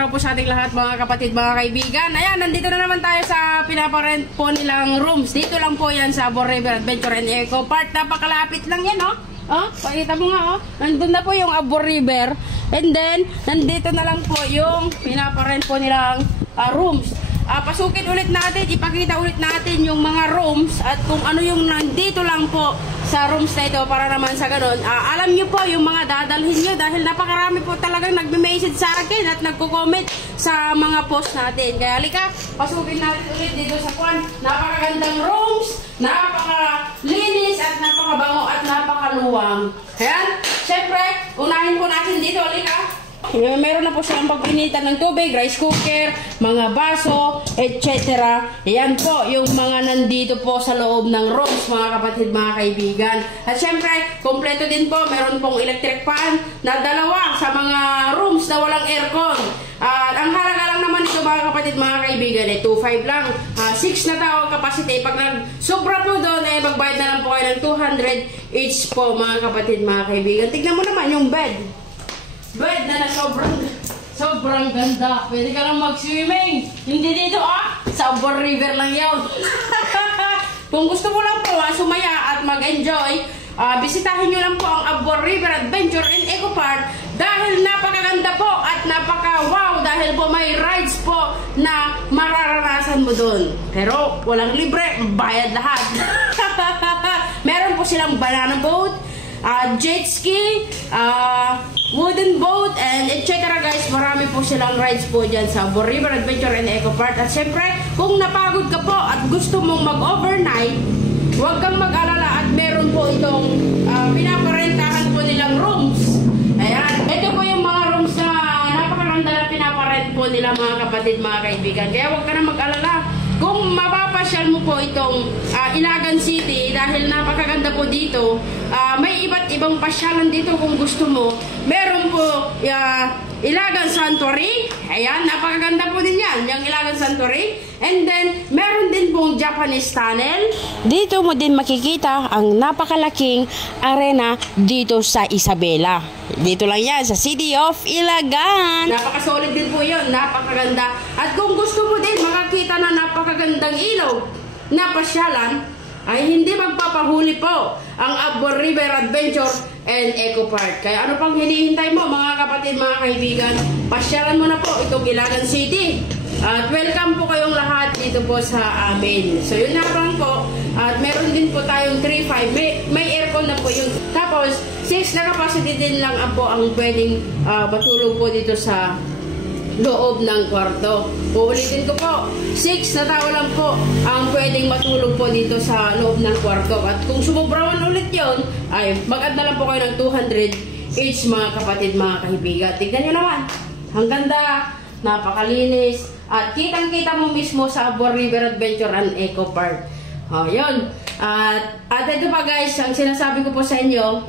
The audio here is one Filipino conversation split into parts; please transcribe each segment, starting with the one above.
araw po sa ating lahat mga kapatid, mga kaibigan. Ayan, nandito na naman tayo sa pinaparent po nilang rooms. Dito lang po yan sa Abor River Adventure and Eco Park. Napakalapit lang yan, oh. Oh, pakita mo nga, oh. Nandun na po yung Abor River. And then, nandito na lang po yung pinaparent po nilang rooms. Pasukin ulit natin, ipakita ulit natin yung mga rooms at kung ano yung nandito lang po sa rooms na ito para naman sa ganun. Alam nyo po yung mga dadalhin nyo dahil napakarami po talagang nagme-message sa akin at nagko-comment sa mga post natin. Kaya halika, pasukin natin ulit dito sa kwan. Napakagandang rooms, napakalinis at napakabango at napakaluwang. Ayan, syempre, unahin po natin dito, halika. Meron na po silang pagpinitan ng tubig, rice cooker, mga baso, etc. Yan po yung mga nandito po sa loob ng rooms, mga kapatid, mga kaibigan. At syempre, kompleto din po, meron pong electric fan na dalawa sa mga rooms na walang aircon. At ang halaga lang naman ito, mga kapatid, mga kaibigan, 2.5 lang. 6 na tao ang capacity. Pag sobra po doon, magbayad na lang po kayo ng 200 each po, mga kapatid, mga kaibigan. Tignan mo naman yung bed. Bed na sobrang ganda. Pwede ka lang mag-swimming. Hindi dito, sa Abor River lang yun. Kung gusto mo lang po sumaya at mag-enjoy, bisitahin nyo lang po ang Abor River Adventure and Eco Park dahil napakaganda po at napaka-wow dahil po may rides po na mararanasan mo doon. Pero walang libre, bayad lahat. Meron po silang banana boat, jet ski, wooden boat, and etc. guys, marami po silang rides po dyan sa Abor River Adventure and Eco Park. At syempre, kung napagod ka po at gusto mong mag-overnight, huwag kang mag-alala at meron po itong pinaparentahan po nilang rooms. Ayan, ito po yung mga rooms na napakaganda na pinaparent po nila, mga kapatid, mga kaibigan. Kaya huwag ka na mag-alala kung mapapasyal mo po itong Ilagan City dahil napakaganda po dito. May iba't ibang pasyalan dito kung gusto mo. Meron po Ilagan Sanctuary. Ayan, napakaganda po din yan, yung Ilagan Sanctuary. And then, meron din pong Japanese Tunnel. Dito mo din makikita ang napakalaking arena dito sa Isabela. Dito lang yan, sa City of Ilagan. Napakasolid din po yun, napakaganda. At kung gusto mo din makakita na napakagandang ilog na pasyalan, ay hindi magpapahuli po ang Abor River Adventure and Eco Park. Kaya ano pang hinihintay mo, mga kapatid, mga kaibigan? Pasyalan mo na po itong Ilagan City. At welcome po kayong lahat dito po sa amin. So yun na lang po. At meron din po tayong 3.5. May aircon na po yun. Tapos 6 na capacity din lang po ang pwedeng matulog po dito sa loob ng kwarto. Uulitin ko po, 6 na tao lang po ang pwedeng matulog po dito sa loob ng kwarto. At kung sumubrawan ulit yon, ay mag-add na lang po kayo ng 200 each, mga kapatid, mga kaibigan. Tignan nyo naman, ang ganda, napakalinis, at kitang-kita mo mismo sa Abor River Adventure and Eco Park. Yun. At ito pa guys, ang sinasabi ko po sa inyo,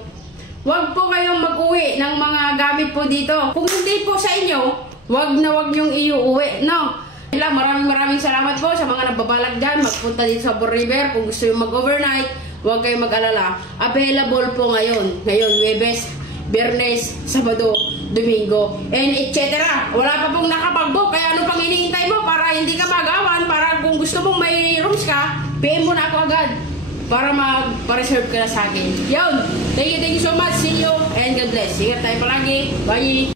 huwag po kayong mag-uwi ng mga gamit po dito. Kung hindi po sa inyo, wag na wag niyong iuwi, no? Maraming salamat po sa mga nagbabalak dyan. Magpunta dito sa Abor River. Kung gusto nyo mag-overnight, huwag kayong mag-alala. Available po ngayon. Ngayon, Webes, Biyernes, Sabado, Domingo, and etc. Wala pa pong nakapag-book. Kaya ano pang hinihintay mo para hindi ka magawan? Para kung gusto mong may rooms ka, PM mo na ako agad para mag-reserve ka na sa akin. Yun! Thank you so much. See you and God bless. Ingat tayo palagi. Bye!